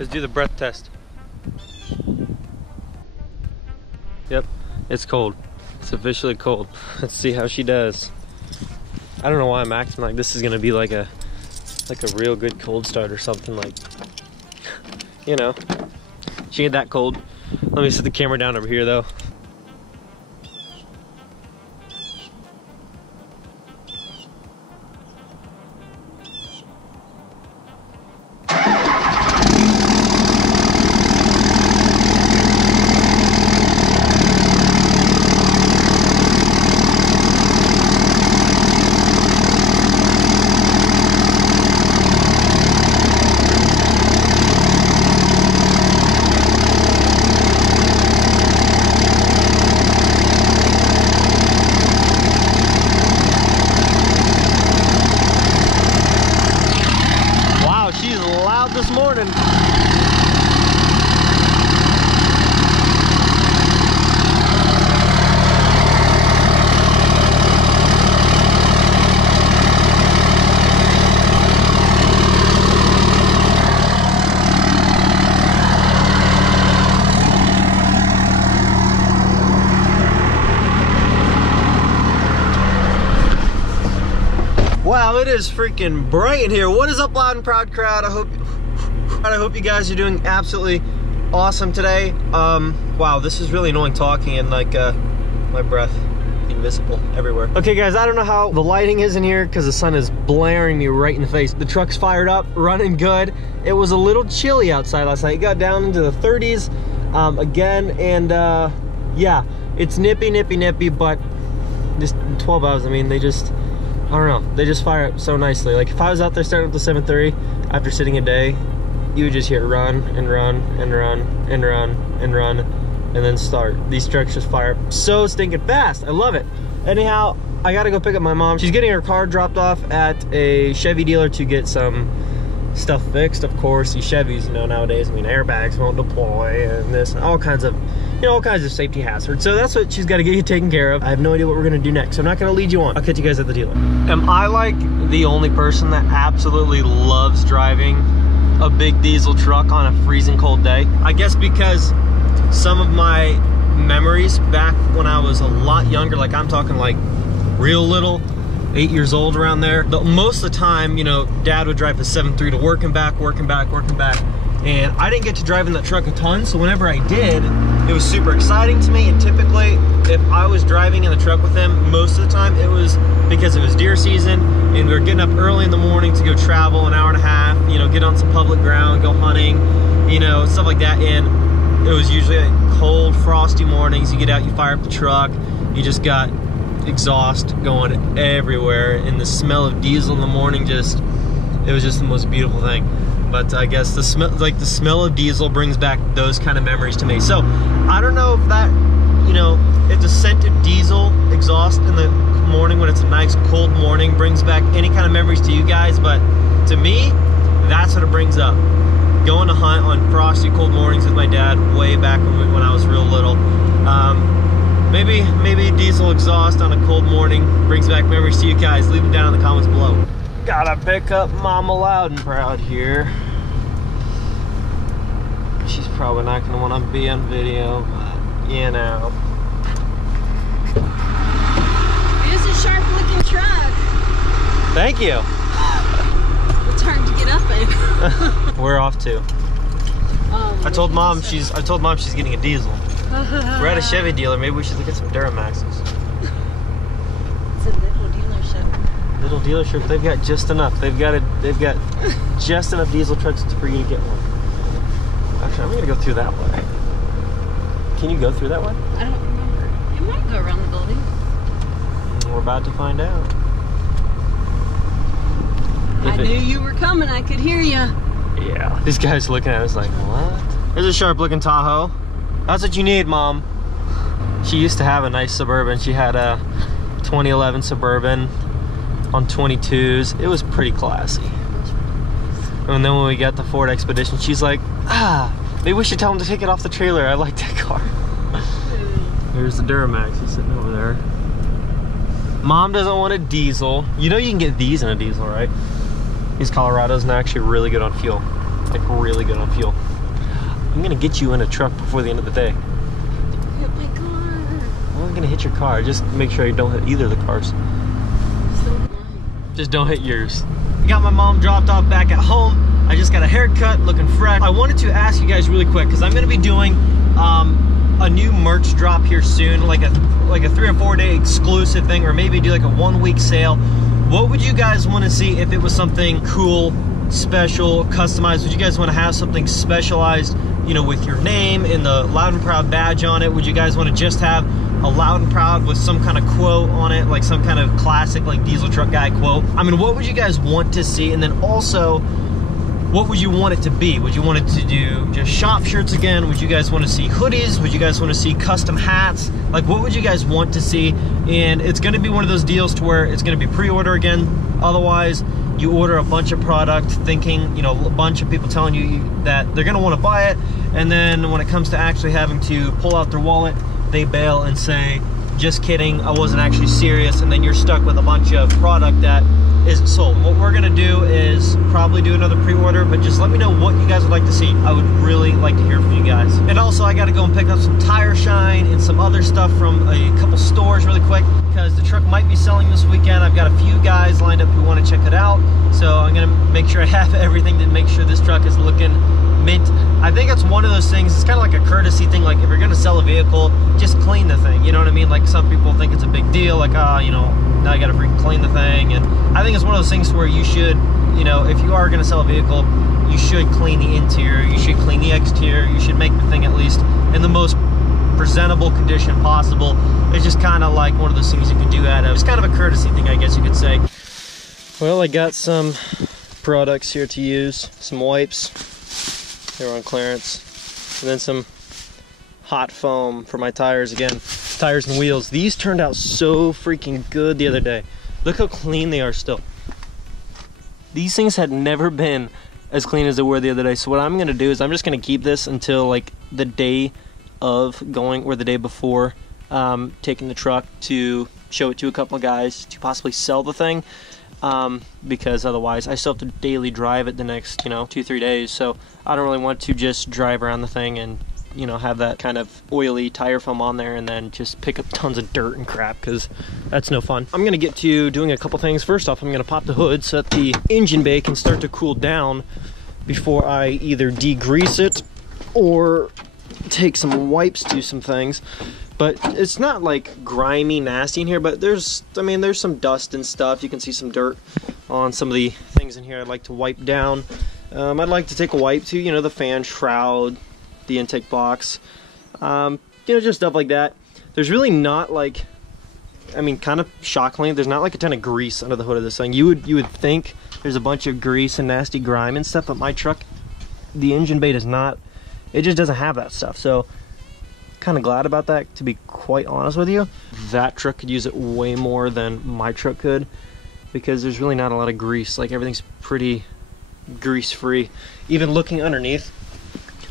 Let's do the breath test. Yep, it's cold. It's officially cold. Let's see how she does. I don't know why I'm acting like this is gonna be like a real good cold start or something, like, you know. She ain't that cold. Let me set the camera down over here though. This morning. Wow, it is freaking bright in here. What is up, loud and proud crowd? I hope you guys are doing absolutely awesome today. Wow, this is really annoying talking and like my breath being visible everywhere. Okay guys, I don't know how the lighting is in here because the sun is blaring me right in the face. The truck's fired up, running good. It was a little chilly outside last night. It got down into the 30s again, and yeah, it's nippy, but just 12 hours, I mean, they just, I don't know, they just fire up so nicely. Like if I was out there starting with the 730 after sitting a day, you would just hear run and run and run and run and run and then start. These trucks just fire up so stinking fast. I love it. Anyhow, I gotta go pick up my mom. She's getting her car dropped off at a Chevy dealer to get some stuff fixed. Of course, these Chevys, you know, nowadays, I mean, airbags won't deploy and this, and all kinds of, you know, all kinds of safety hazards. So that's what she's got to get you taken care of. I have no idea what we're gonna do next, so I'm not gonna lead you on. I'll catch you guys at the dealer. Am I like the only person that absolutely loves driving a big diesel truck on a freezing cold day? I guess because some of my memories back when I was a lot younger, like I'm talking like real little, 8 years old around there, most of the time, you know, Dad would drive the 7.3 to work and back, and I didn't get to drive in that truck a ton, so whenever I did, it was super exciting to me. And typically, if I was driving in the truck with him, most of the time it was because it was deer season and we were getting up early in the morning to go travel an hour and a half, you know, get on some public ground, go hunting, you know, stuff like that. And it was usually like cold, frosty mornings. You get out, you fire up the truck, you just got exhaust going everywhere, and the smell of diesel in the morning, just, it was just the most beautiful thing. But I guess the smell of diesel brings back those kind of memories to me. So I don't know if that, you know, if the scent of diesel exhaust in the morning when it's a nice cold morning brings back any kind of memories to you guys, but to me, that's what it brings up. Going to hunt on frosty cold mornings with my dad way back when I was real little. Maybe diesel exhaust on a cold morning brings back memories to you guys. Leave them down in the comments below. Gotta pick up Mama loud and proud here. She's probably not gonna want to be on video, but you know. It is a sharp looking truck. Thank you. It's hard to get up in. We're off to. I told mom she's getting a diesel. We're at a Chevy dealer. Maybe we should look at some Duramaxes. It's a little dealership. Little dealership. They've got just enough. They've got just enough diesel trucks for you to get one. Actually, I'm gonna go through that way. Can you go through that way? I don't remember. It might go around the building. We're about to find out. I knew you were coming. I could hear you. Yeah. This guy's looking at us like, what? There's a sharp looking Tahoe. That's what you need, Mom. She used to have a nice Suburban. She had a 2011 Suburban on 22s. It was pretty classy. And then when we got the Ford Expedition, she's like, maybe we should tell him to take it off the trailer. I like that car. Here's the Duramax. He's sitting over there. Mom doesn't want a diesel. You know you can get these in a diesel, right? These Colorados, and they're actually really good on fuel. like really good on fuel. I'm gonna get you in a truck before the end of the day. Hit my car. I'm not gonna hit your car. Just make sure you don't hit either of the cars. Just don't hit yours. I got my mom dropped off back at home. I just got a haircut, looking fresh. I wanted to ask you guys really quick because I'm gonna be doing a new merch drop here soon, like a 3 or 4 day exclusive thing, or maybe do like a 1 week sale. What would you guys want to see if it was something cool, special, customized? Would you guys want to have something specialized, you know, with your name and the Loud and Proud badge on it? Would you guys want to just have a Loud and Proud with some kind of quote on it, like some kind of classic like diesel truck guy quote? I mean, what would you guys want to see? And then also, what would you want it to be? Would you want it to do just shop shirts again? Would you guys want to see hoodies? Would you guys want to see custom hats? Like, what would you guys want to see? And it's going to be one of those deals to where it's going to be pre-order again. Otherwise, you order a bunch of product thinking, you know, a bunch of people telling you that they're going to want to buy it. And then when it comes to actually having to pull out their wallet, they bail and say, just kidding, I wasn't actually serious. And then you're stuck with a bunch of product that isn't sold. What we're gonna do is probably do another pre-order, but just let me know what you guys would like to see. I would really like to hear from you guys. And also, I gotta go and pick up some tire shine and some other stuff from a couple stores really quick, because the truck might be selling this weekend. I've got a few guys lined up who want to check it out, so I'm gonna make sure I have everything to make sure this truck is looking mint. I think it's one of those things, it's kind of like a courtesy thing. Like, if you're gonna sell a vehicle, just clean the thing, you know what I mean? Like, some people think it's a big deal, like, you know, now you gotta freaking clean the thing. And I think it's one of those things where you should, you know, if you are gonna sell a vehicle, you should clean the interior, you should clean the exterior, you should make the thing at least in the most presentable condition possible. It's just kind of like one of those things you can do out of, it's kind of a courtesy thing, I guess you could say. Well, I got some products here to use, some wipes. They were on clearance. And then some hot foam for my tires again. Tires and wheels. These turned out so freaking good the other day. Look how clean they are still. These things had never been as clean as they were the other day. So what I'm gonna do is I'm just gonna keep this until like the day of going, or the day before taking the truck to show it to a couple of guys to possibly sell the thing. Because otherwise I still have to daily drive it the next, you know, 2-3 days. So I don't really want to just drive around the thing and, you know, have that kind of oily tire foam on there and then just pick up tons of dirt and crap, because that's no fun. I'm gonna get to doing a couple things. First off, I'm gonna pop the hood so that the engine bay can start to cool down before I either degrease it or take some wipes to some things. But it's not like grimy, nasty in here, but there's some dust and stuff. You can see some dirt on some of the things in here I'd like to wipe down. I'd like to take a wipe to, you know, the fan shroud, the intake box, you know, just stuff like that. There's really not like, I mean, kind of shockingly, there's not like a ton of grease under the hood of this thing. You would think there's a bunch of grease and nasty grime and stuff, but my truck, the engine bay does not, it just doesn't have that stuff. So kind of glad about that, to be quite honest with you. That truck could use it way more than my truck could, because there's really not a lot of grease. Like, everything's pretty grease free. Even looking underneath,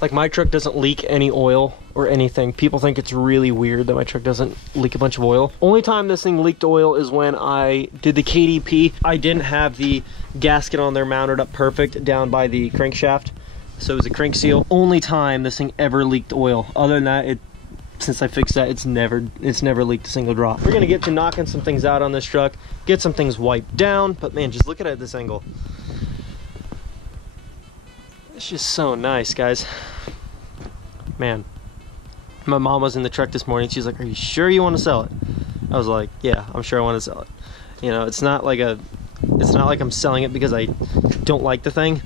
like, my truck doesn't leak any oil or anything. People think it's really weird that my truck doesn't leak a bunch of oil. Only time this thing leaked oil is when I did the KDP. I didn't have the gasket on there mounted up perfect down by the crankshaft, so it was a crank seal. Only time this thing ever leaked oil. Other than that, since I fixed that, it's never leaked a single drop. We're gonna get to knocking some things out on this truck, get some things wiped down, but man, just look at it at this angle. It's just so nice, guys. Man, my mom was in the truck this morning. She's like, "Are you sure you want to sell it?" I was like, "Yeah, I'm sure I want to sell it." You know, it's not like I'm selling it because I don't like the thing.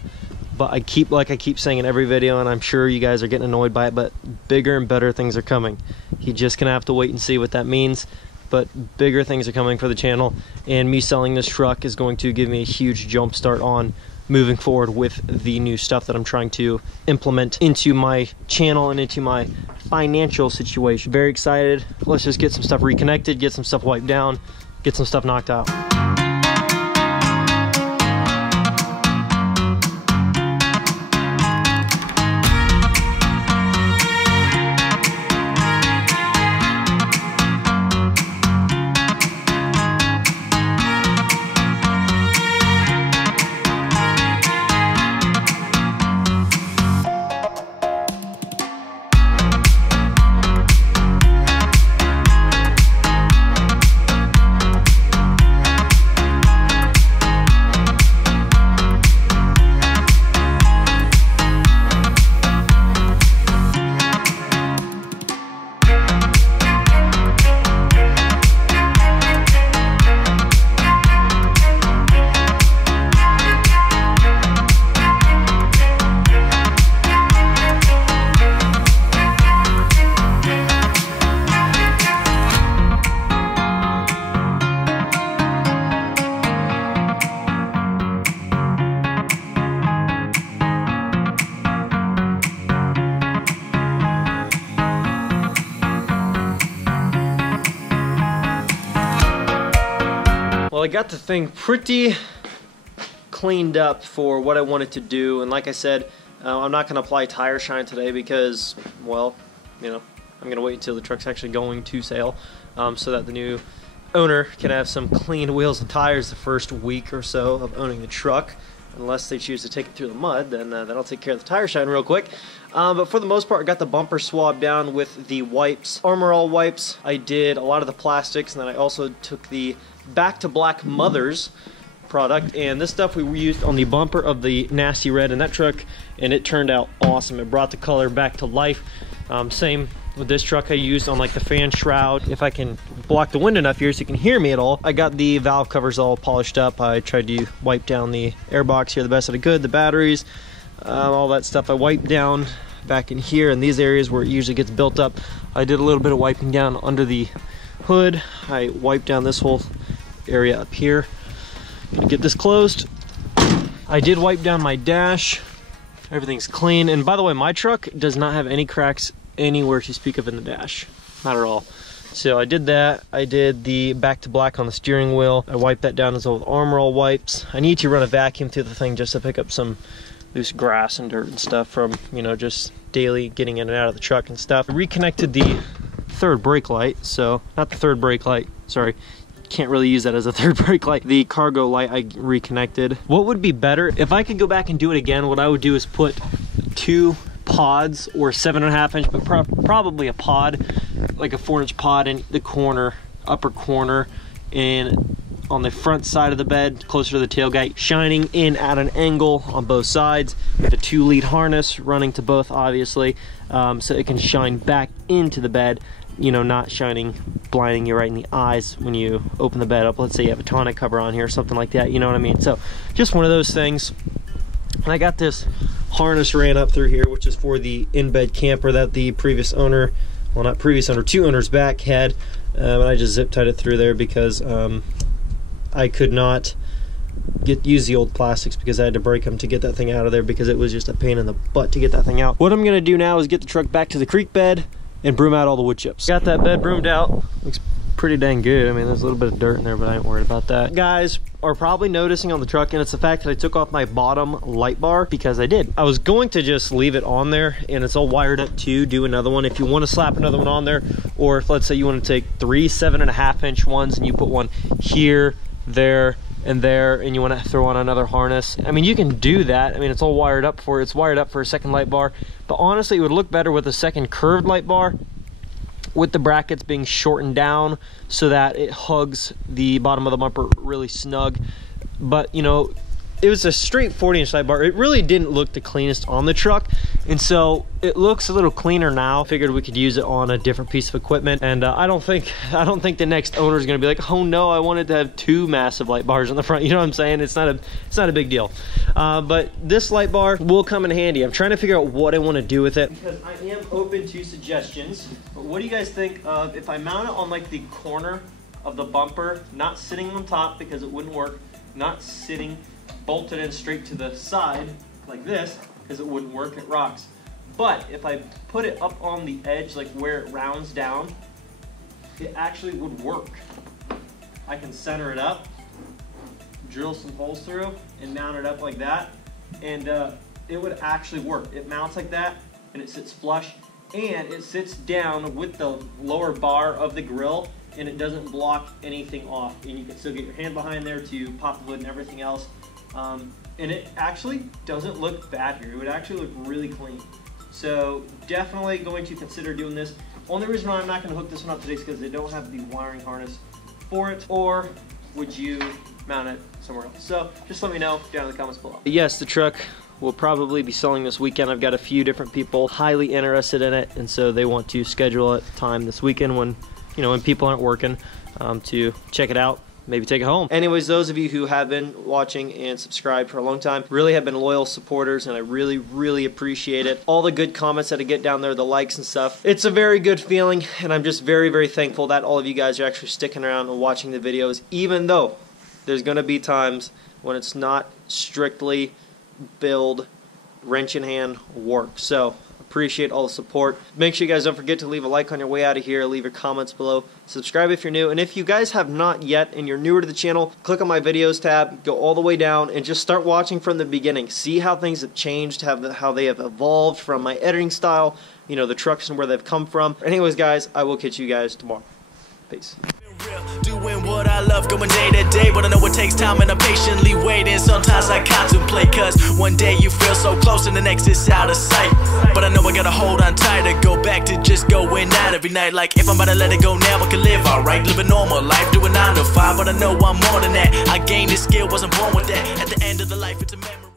But I keep saying in every video, and I'm sure you guys are getting annoyed by it, but bigger and better things are coming. You just gonna have to wait and see what that means. But bigger things are coming for the channel, and me selling this truck is going to give me a huge jump start on moving forward with the new stuff that I'm trying to implement into my channel and into my financial situation. Very excited. Let's just get some stuff reconnected, get some stuff wiped down, get some stuff knocked out. Well, I got the thing pretty cleaned up for what I wanted to do, and like I said, I'm not going to apply tire shine today because, well, you know, I'm going to wait until the truck's actually going to sale, so that the new owner can have some clean wheels and tires the first week or so of owning the truck. Unless they choose to take it through the mud, then that'll take care of the tire shine real quick. But for the most part, I got the bumper swabbed down with the wipes, Armor All wipes. I did a lot of the plastics, and then I also took the Back to Black Mothers product, and this stuff we used on the bumper of the Nasty Red in that truck, and it turned out awesome. It brought the color back to life. Same with this truck I used on like the fan shroud. If I can block the wind enough here so you can hear me at all, I got the valve covers all polished up. I tried to wipe down the air box here the best that I could, the batteries, all that stuff I wiped down back in here in these areas where it usually gets built up. I did a little bit of wiping down under the hood. I wiped down this whole area up here. Gonna get this closed. I did wipe down my dash. Everything's clean, and by the way, my truck does not have any cracks anywhere to speak of in the dash, not at all. So I did that. I did the Back to Black on the steering wheel. I wiped that down as well with Armor All wipes. I need to run a vacuum through the thing just to pick up some loose grass and dirt and stuff from, you know, just daily getting in and out of the truck and stuff. I reconnected the third brake light, so not the third brake light, sorry. Can't really use that as a third brake light. The cargo light I reconnected. What would be better, if I could go back and do it again, what I would do is put 2 pods or 7.5 inch, but probably a pod, like a 4-inch pod in the corner, upper corner, and on the front side of the bed, closer to the tailgate, shining in at an angle on both sides with a 2-lead harness running to both, obviously, so it can shine back into the bed, you know, not shining, blinding you right in the eyes when you open the bed up. Let's say you have a tonneau cover on here or something like that, you know what I mean? So just one of those things. And I got this harness ran up through here, which is for the in-bed camper that the previous owner, well, not previous owner, 2 owners back had, and I just zip tied it through there because I could not use the old plastics because I had to break them to get that thing out of there because it was just a pain in the butt to get that thing out. What I'm gonna do now is get the truck back to the creek bed and broom out all the wood chips. Got that bed broomed out. Looks pretty dang good. I mean, there's a little bit of dirt in there, but I ain't worried about that. Guys are probably noticing on the truck, and it's the fact that I took off my bottom light bar because I did. I was going to just leave it on there, and it's all wired up to do another one. If you want to slap another one on there, or if let's say you want to take 3 7.5 inch ones and you put one here, there, and there, and you want to throw on another harness, I mean, you can do that. I mean, it's all wired up for it. It's wired up for a second light bar, but honestly, it would look better with a second curved light bar with the brackets being shortened down so that it hugs the bottom of the bumper really snug. But, you know, it was a straight 40-inch light bar. It really didn't look the cleanest on the truck, and so it looks a little cleaner now. Figured we could use it on a different piece of equipment, and I don't think the next owner is going to be like, oh no, I wanted to have 2 massive light bars on the front. You know what I'm saying? It's not a big deal. But this light bar will come in handy. I'm trying to figure out what I want to do with it because I am open to suggestions. But what do you guys think of if I mount it on like the corner of the bumper, not sitting on top because it wouldn't work, not sitting bolted in straight to the side like this because it wouldn't work, it rocks. But if I put it up on the edge, like where it rounds down, it actually would work. I can center it up, drill some holes through, and mount it up like that, and it would actually work. It mounts like that, and it sits flush, and it sits down with the lower bar of the grill, and it doesn't block anything off, and you can still get your hand behind there to pop the hood and everything else. And it actually doesn't look bad here. It would actually look really clean. So definitely going to consider doing this. Only reason why I'm not going to hook this one up today is because they don't have the wiring harness for it. Or would you mount it somewhere else? So just let me know down in the comments below. Yes, the truck will probably be selling this weekend. I've got a few different people highly interested in it, and so they want to schedule a time this weekend when, you know, when people aren't working, to check it out. Maybe take it home. Anyways, those of you who have been watching and subscribed for a long time really have been loyal supporters, and I really, really appreciate it. All the good comments that I get down there, the likes and stuff. It's a very good feeling, and I'm just very, very thankful that all of you guys are actually sticking around and watching the videos, even though there's going to be times when it's not strictly build, wrench in hand work. So Appreciate all the support. Make sure you guys don't forget to leave a like on your way out of here. Leave your comments below. Subscribe if you're new. And if you guys have not yet and you're newer to the channel, click on my videos tab, go all the way down, and just start watching from the beginning. See how things have changed, how they have evolved from my editing style, you know, the trucks and where they've come from. Anyways, guys, I will catch you guys tomorrow. Peace. Doing what I love, going day to day, but I know it takes time and I'm patiently waiting. Sometimes I contemplate, cause one day you feel so close and the next is out of sight. But I know I gotta hold on tight to go back to just going out every night. Like if I'm about to let it go now, I can live alright, live a normal life, doing 9 to 5. But I know I'm more than that. I gained this skill, wasn't born with that. At the end of the life, it's a memory.